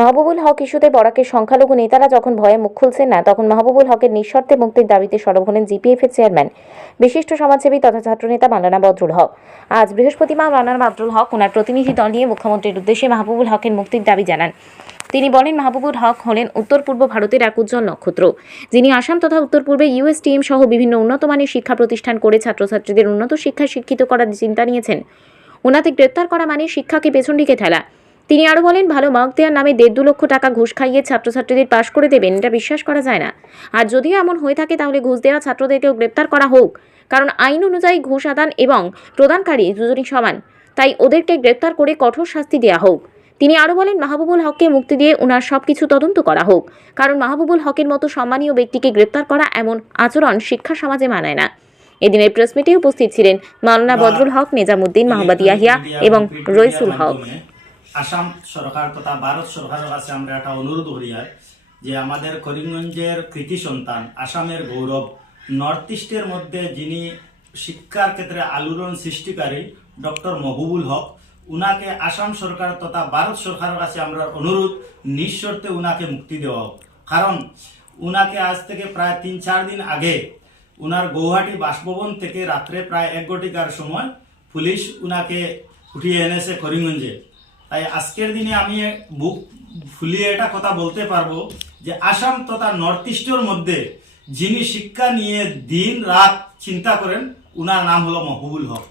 মাহবুবুল হক ইস্যুতে বরাকের সংখ্যালঘু নেতারা যখন ভয়ে মুখ খুলছেন না, তখন মাহবুবুল হকের নিঃশর্তে মুক্তির দাবিতে সরব হলেন জিপিএফের চেয়ারম্যান, বিশিষ্ট সমাজসেবী তথা ছাত্রনেতা মাওলানা বদরুল হক। আজ বৃহস্পতিবার মাওলানা বদরুল হক ওনার প্রতিনিধি দল নিয়ে মুখ্যমন্ত্রীর উদ্দেশ্যে মাহবুবুল হকের মুক্তির দাবি জানান। তিনি বলেন, মাহবুবুল হক হলেন উত্তর পূর্ব ভারতের এক উজ্জ্বল নক্ষত্র। যিনি আসাম তথা উত্তর পূর্বে ইউএসটিএম সহ বিভিন্ন উন্নত মানের শিক্ষা প্রতিষ্ঠান করে ছাত্রছাত্রীদের উন্নত শিক্ষায় শিক্ষিত করার চিন্তা নিয়েছেন। ওনাতে গ্রেপ্তার করা মানে শিক্ষাকে পেছন দিকে ঠেলা। তিনি আরও বলেন, ভালো মার্ক দেওয়ার নামে দেড় দু লক্ষ টাকা ঘুষ খাইয়ে ছাত্রছাত্রীদের পাশ করে দেবেন, এটা বিশ্বাস করা যায় না। আর যদিও এমন হয়ে থাকে, তাহলে ঘুষ দেওয়া ছাত্রদেরকেও গ্রেপ্তার করা হোক। কারণ আইন অনুযায়ী ঘুষ আদান এবং প্রদানকারী দুজনই সমান। তাই ওদেরকে গ্রেপ্তার করে কঠোর শাস্তি দেওয়া হোক। তিনি আরও বলেন, মাহবুবুল হককে মুক্তি দিয়ে ওনার সব কিছু তদন্ত করা হোক। কারণ মাহবুবুল হকের মতো সম্মানীয় ব্যক্তিকে গ্রেপ্তার করা এমন আচরণ শিক্ষা সমাজে মানায় না। এদিনের প্রেস মিটে উপস্থিত ছিলেন মাওলানা বদরুল হক, নিজামুদ্দিন মাহবাদ ইয়াহিয়া এবং রইসুল হক। আসাম সরকার তথা ভারত সরকারের কাছে আমরা একটা অনুরোধ করি আর, যে আমাদের করিমগঞ্জের কৃতি সন্তান, আসামের গৌরব নর্থ ইস্টের মধ্যে যিনি শিক্ষার ক্ষেত্রে আলোড়ন সৃষ্টিকারী, ডক্টর মহবুবুল হক, উনাকে আসাম সরকার তথা ভারত সরকারের কাছে আমরা অনুরোধ, নিঃশর্তে উনাকে মুক্তি দেওয়া হোক। কারণ, উনাকে আজ থেকে প্রায় তিন চার দিন আগে উনার গৌহাটি বাসভবন থেকে রাত্রে প্রায় এক ঘটিকার সময় পুলিশ উনাকে উঠিয়ে এনেছে করিমগঞ্জে। তাই আজকের দিনে আমি বুক ফুলিয়ে এটা কথা বলতে পারব যে আসাম তথা নর্থ ইস্টের মধ্যে যিনি শিক্ষা নিয়ে দিন রাত চিন্তা করেন, উনার নাম হলো মহবুল হক।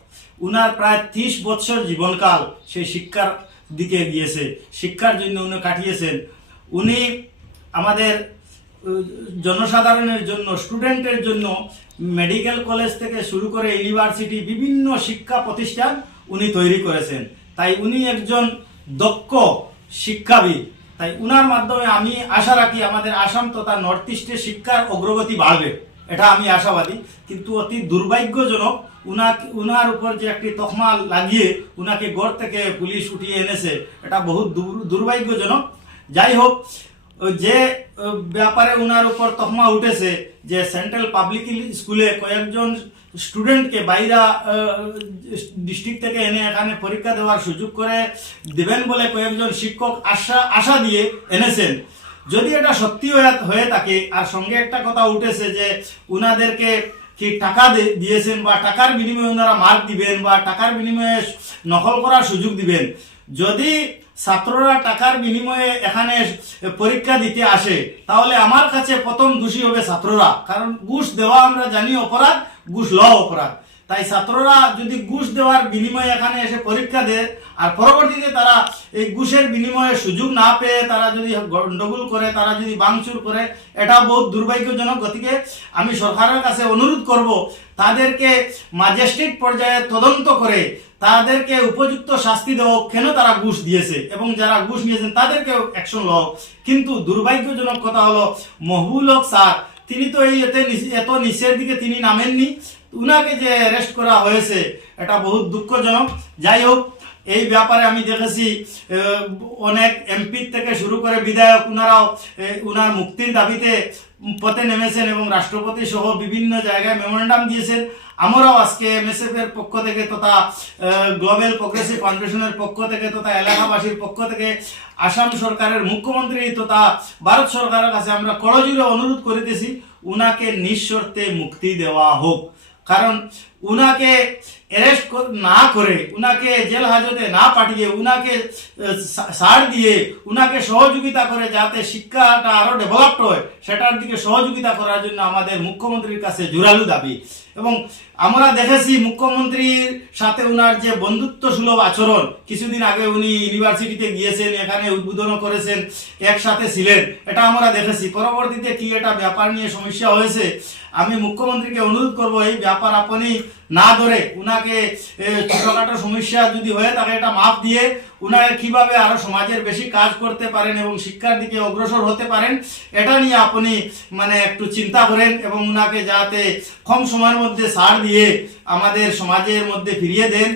উনার প্রায় ত্রিশ বছর জীবনকাল সেই শিক্ষার দিকে গিয়েছে, শিক্ষার জন্য উনি কাটিয়েছেন। উনি আমাদের জনসাধারণের জন্য, স্টুডেন্টের জন্য মেডিকেল কলেজ থেকে শুরু করে ইউনিভার্সিটি, বিভিন্ন শিক্ষা প্রতিষ্ঠান উনি তৈরি করেছেন। তাই উনি একজন দক্ষ শিক্ষাবিদ। তাই উনার মাধ্যমে আমি আশা রাখি আমাদের আসাম তথা নর্থ ইস্টে শিক্ষার অগ্রগতি বাড়বে, এটা আমি আশাবাদী। কিন্তু অতি দুর্ভাগ্যজনক উনাকে, উনার উপর যে একটি তখমা লাগিয়ে উনাকে গড় থেকে পুলিশ উঠিয়ে এনেছে, এটা বহুত দুর্ভাগ্যজনক। যাই হোক যে ব্যাপারে ওনার উপর তকমা উঠেছে যে সেন্ট্রাল পাবলিক স্কুলে কয়েকজন স্টুডেন্টকে বাইরা ডিস্ট্রিক্ট থেকে এনে এখানে পরীক্ষা দেওয়ার সুযোগ করে দেবেন বলে কয়েকজন শিক্ষক আশা আশা দিয়ে এনেছেন। যদি এটা সত্যি হয়ে হয়ে থাকে, আর সঙ্গে একটা কথা উঠেছে যে উনাদেরকে কি টাকা দিয়েছেন বা টাকার বিনিময়ে ওনারা মার্ক দিবেন বা টাকার বিনিময়ে নকল করার সুযোগ দিবেন যদি ছাত্ররা টাকার বিনিময়ে এখানে পরীক্ষা দিতে আসে, তাহলে আমার কাছে প্রথম দোষী হবে ছাত্ররা। কারণ ঘুষ দেওয়া আমরা জানি অপরাধ, ঘুষ লওয়া অপরাধ। তাই ছাত্ররা যদি ঘুষ দেওয়ার বিনিময়ে এখানে এসে পরীক্ষা দেয়, আর পরবর্তীতে তারা এই ঘুষের বিনিময়ে সুযোগ না পেয়ে তারা যদি গন্ডগোল করে, তারা যদি বাংচুর করে, এটা বহুত দুর্ভাগ্যজনক গতিকে আমি সরকারের কাছে অনুরোধ করব, তাদেরকে ম্যাজিস্ট্রেট পর্যায়ে তদন্ত করে তাদেরকে উপযুক্ত শাস্তি দেওয়া কেন তারা ঘুষ দিয়েছে, এবং যারা ঘুষ নিয়েছেন তাদেরকে অ্যাকশন হোক। কিন্তু দুর্ভাগ্যজনক কথা হলো মহবুল হক স্যার, তিনি তো এই এত নিচের দিকে তিনি নামেননি উনাকে যে অ্যারেস্ট করা হয়েছে, এটা বহুত দুঃখজনক। যাই হোক, এই ব্যাপারে আমি দেখেছি অনেক এমপি থেকে শুরু করে বিধায়ক, উনারাও উনার মুক্তির দাবিতে পথে নেমেছেন এবং রাষ্ট্রপতি সহ বিভিন্ন জায়গায় মেমোরেন্ডাম দিয়েছেন। আমরাও আজকে এমএসএফ এর পক্ষ থেকে তথা গ্লোবাল প্রগ্রেসিভ ফাউন্ডেশনের পক্ষ থেকে তথা এলাকাবাসীর পক্ষ থেকে আসাম সরকারের মুখ্যমন্ত্রী তথা ভারত সরকারের কাছে আমরা করজোরে অনুরোধ করিতেছি, উনাকে নিঃশর্তে মুক্তি দেওয়া হোক। কারণ উনাকে অ্যারেস্ট না করে উনাকে জেল হাজতে না পাঠিয়ে উনাকে আহ, সা- ছাড় দিয়ে উনাকে সহযোগিতা করে যাতে শিক্ষাটা আরও ডেভেলপড হয় সেটার দিকে সহযোগিতা করার জন্য আমাদের মুখ্যমন্ত্রীর কাছে জোরালু দাবি। এবং আমরা দেখেছি মুখ্যমন্ত্রীর সাথে উনার যে বন্ধুত্ব সুলভ আচরণ কিছুদিন আগে উনি ইউনিভার্সিটিতে গিয়েছেন এখানে উদ্বোধন করেছেন একসাথে ছিলেন এটা আমরা দেখেছি। পরবর্তীতে কি এটা ব্যাপার নিয়ে সমস্যা হয়েছে আমি মুখ্যমন্ত্রীকে অনুরোধ করব এই ব্যাপার আপনি না ধরে উনাকে ছোটোখাটো সমস্যা যদি হয়ে তাকে এটা মাপ দিয়ে উনাকে কীভাবে আরও সমাজের বেশি কাজ করতে পারেন এবং শিক্ষার দিকে অগ্রসর হতে পারেন, এটা নিয়ে আপনি মানে একটু চিন্তা করেন এবং উনাকে যাতে কম সময়ের মধ্যে সার দিয়ে আমাদের সমাজের মধ্যে ফিরিয়ে দেন।